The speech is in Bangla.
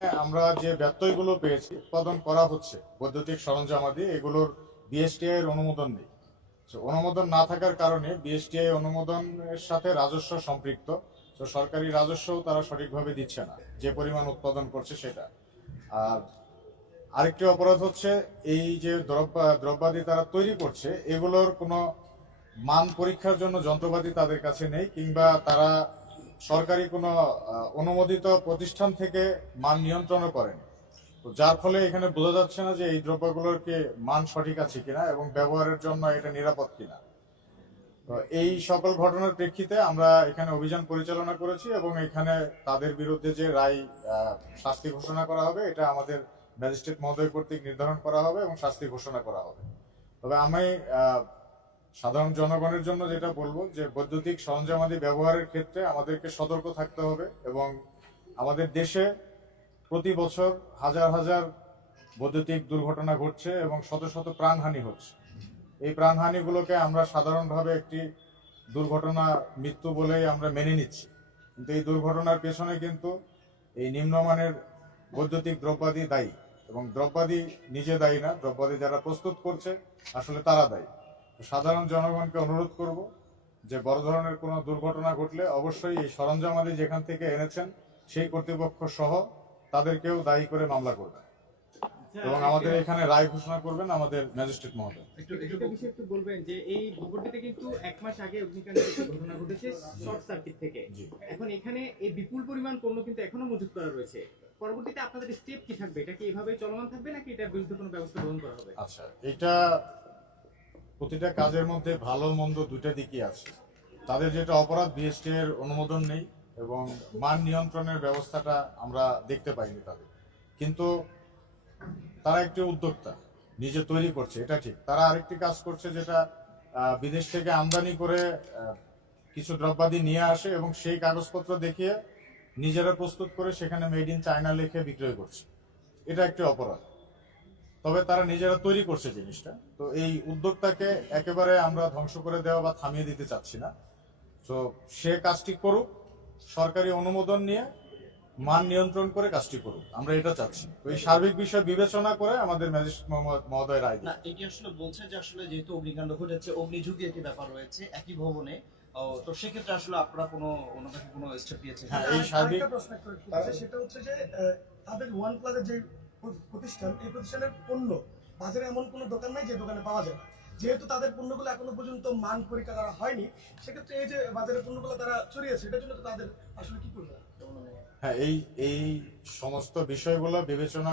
আমরা যে ব্যত্যয়গুলো পেয়েছি উৎপাদন করা হচ্ছে বৈদ্যুতিক সরঞ্জামাদি এগুলোর বিএসটিআই এর অনুমোদন নেই। তো অনুমোদন না থাকার কারণে বিএসটিআই অনুমোদনের সাথে রাজস্ব সম্পৃক্ত, তো সরকারি রাজস্বও তারা সঠিকভাবে দিচ্ছে না যে পরিমাণ উৎপাদন করছে সেটা। আর আরেকটি অপরাধ হচ্ছে এই যে দ্রব্যাদি তারা তৈরি করছে এগুলোর কোনো মান পরীক্ষার জন্য যন্ত্রপাতি তাদের কাছে নেই, কিংবা তারা সরকারি কোনো অনুমোদিত প্রতিষ্ঠান থেকে মান নিয়ন্ত্রণও করেন। তো যার ফলে এখানে বোঝা যাচ্ছে না যে এই দ্রব্যগুলোর কি মান সঠিক আছে কিনা এবং ব্যবহারের জন্য এটা নিরাপদ কিনা। তো এই সকল ঘটনার প্রেক্ষিতে আমরা এখানে অভিযান পরিচালনা করেছি এবং এখানে তাদের বিরুদ্ধে যে রায় শাস্তি ঘোষণা করা হবে এটা আমাদের ম্যাজিস্ট্রেট মহোদয় কর্তৃক নির্ধারণ করা হবে এবং শাস্তি ঘোষণা করা হবে। তবে আমি সাধারণ জনগণের জন্য যেটা বলবো যে বৈদ্যুতিক সরঞ্জামাদি ব্যবহারের ক্ষেত্রে আমাদেরকে সতর্ক থাকতে হবে এবং আমাদের দেশে প্রতি বছর হাজার হাজার বৈদ্যুতিক দুর্ঘটনা ঘটছে এবং শত শত প্রাণহানি হচ্ছে। এই প্রাণহানিগুলোকে আমরা সাধারণভাবে একটি দুর্ঘটনা, মৃত্যু বলেই আমরা মেনে নিচ্ছি, কিন্তু এই দুর্ঘটনার পেছনে কিন্তু এই নিম্নমানের বৈদ্যুতিক দ্রব্যাদি দায়ী, এবং দ্রব্যাদি নিজে দায়ী না, দ্রব্যাদি যারা প্রস্তুত করছে আসলে তারা দায়ী। সাধারণ জনগণকে অনুরোধ করব যে বড় ধরনের কোনো দুর্ঘটনা ঘটলে অবশ্যই এই সরঞ্জামাদি যেখান থেকে এনেছেন সেই কর্তৃপক্ষ সহ তাদেরকেও দায়ী করে মামলা করবেন এবং আমাদের এখানে রায় ঘোষণা করবেন আমাদের ম্যাজিস্ট্রেট মহোদয়। একটু বলবেন যে এই ভূপট্টিতে কিন্তু 1 মাস আগে অগ্নিকাণ্ডের একটা ঘটনা ঘটেছে শর্ট সার্কিট থেকে। এখন এখানে এই বিপুল পরিমাণ পণ্য কিন্তু এখনো মজুত করা রয়েছে। পরবর্তীতে আপনাদের স্টেপ কি থাকবে? এটা কি এভাবেই চলমান থাকবে নাকি এটার বিরুদ্ধে কোনো ব্যবস্থা গ্রহণ করা হবে? আচ্ছা, এটা প্রতিটা কাজের মধ্যে ভালো মন্দ দুইটা দিকই আছে। তাদের যেটা অপরাধ, বিএসটি এর অনুমোদন নেই এবং মান নিয়ন্ত্রণের ব্যবস্থাটা আমরা দেখতে পাইনি তাদের, কিন্তু তারা একটি উদ্যোক্তা, নিজে তৈরি করছে এটা ঠিক। তারা আরেকটি কাজ করছে যেটা বিদেশ থেকে আমদানি করে কিছু দ্রব্যাদি নিয়ে আসে এবং সেই কাগজপত্র দেখিয়ে নিজেরা প্রস্তুত করে সেখানে মেড ইন চায়না লিখে বিক্রয় করছে। এটা একটি অপরাধ। তবে তারা নিজেরা তৈরি করছে জিনিসটা, তো এই উদ্যোক্তাকে একেবারে আমরা ধ্বংস করে দেওয়া বা থামিয়ে দিতে চাচ্ছি না। তো সে কাজটি করুক, সরকারি অনুমোদন নিয়ে মান নিয়ন্ত্রণ করে কাজটি করুক, আমরা এটা চাচ্ছি। তো এই সার্বিক বিষয় বিবেচনা করে আমাদের ম্যাজিস্ট্রেট মহোদয় রায় না, এটি আসলে বলছে যে আসলে যেহেতু অগ্নিকাণ্ড ঘটেছে, অগ্নিঝুঁকি একটি ব্যাপার রয়েছে একই ভবনে, তো সেক্ষেত্রে আসলে আপনারা কোনো স্টেপ দিয়েছেন? হ্যাঁ, এই সার্বিক প্রশ্ন সেটা হচ্ছে যে তাদের ওয়ান প্লাসের যে প্রতিষ্ঠান, এই প্রতিষ্ঠানের পণ্য বাজারে এমন কোনো দোকান নাই যে দোকানে পাওয়া যায় না। যেহেতু তাদের পণ্যগুলো এখনো পর্যন্ত মান পরীক্ষা করা হয়নি, সেক্ষেত্রে এই যে বাজারের পণ্যগুলো তারা ছড়িয়েছে, এটার জন্য তো তাদের আসলে কি করবে? হ্যাঁ, এই সমস্ত বিষয়গুলো বিবেচনা